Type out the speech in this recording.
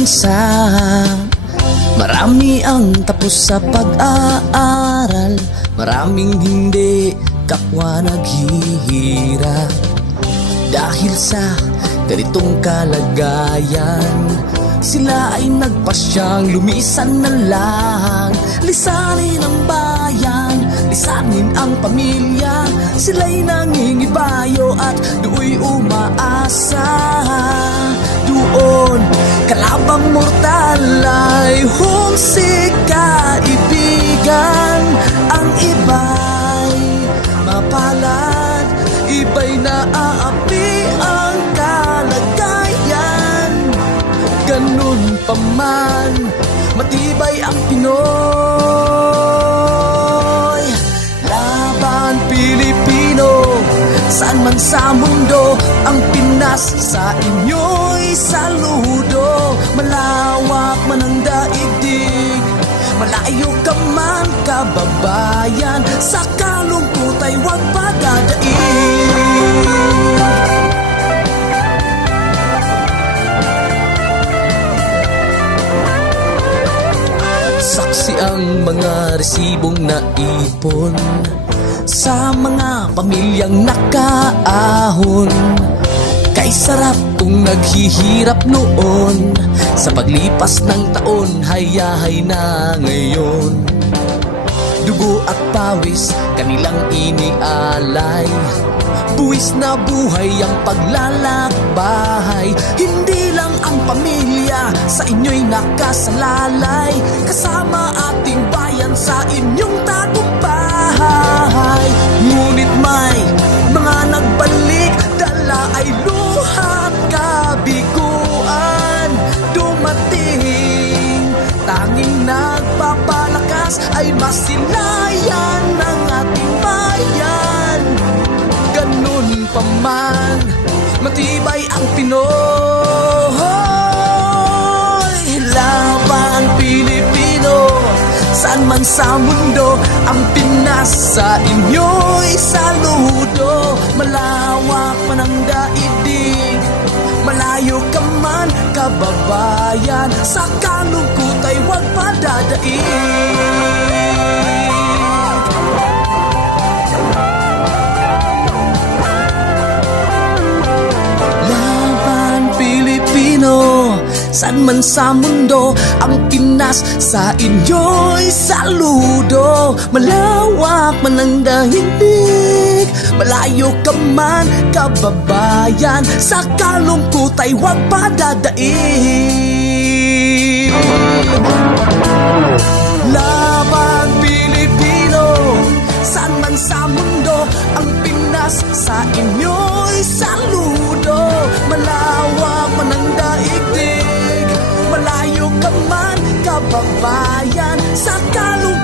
bansa. Marami ang tapos sa pag-aaral, maraming hindi kapwa naghihirap. Dahil sa ganitong kalagayan, sila ay nagpasyang lumisan na lang. Lisanin ang bayan, lisanin ang pamilya. Sila'y nangingibayo at do'y umaasa. Doon, kalabang mortal ay humsik kaibigan. Ang iba'y mapalad, iba'y naaapi ang kalagayan. Ganun pa man, matibay ang Pinoy. Laban Pilipino, saan man sa mundo, ang Pinas sa inyo'y saludo. Malawak man ang daigdig, malayo ka man kababayan, sa kalungkot ay huwag padadaig. Saksi ang mga resibong naipon sa mga pamilyang nakaahon. Kay sarap kung naghihirap noon, sa paglipas ng taon, hayahay na ngayon. Dugo at pawis kanilang inialay, buwis na buhay ang paglalakbay. Hindi lang ang pamilya sa inyo'y nakasalalay, kasama ating bayan sa inyong tagumpay. Ngunit may mga nagbalik, dala ay luhat kabiguan. Dumating, tanging nagpapalakas ay masilayan ng ating bayan. Ganun pa man, matibay ang Pinoy. Laban Pilipino, saan man sa mundo, ang Pinas sa inyo'y saludo. Malawak man ang daigdig, malayo ka man kababayan, sa kalungkot ay huwag padadaig. Saan man sa mundo, ang Pinas sa inyo'y saludo. Malawak man ang daigdig, malayo ka man kababayan, sa kalungkot ay huwag padadaig. Laban Pilipino, saan man sa mundo, ang Pinas sa inyo'y saludo. Malawak man ang daigdig, malayo ka man kababayan, sa kalungkot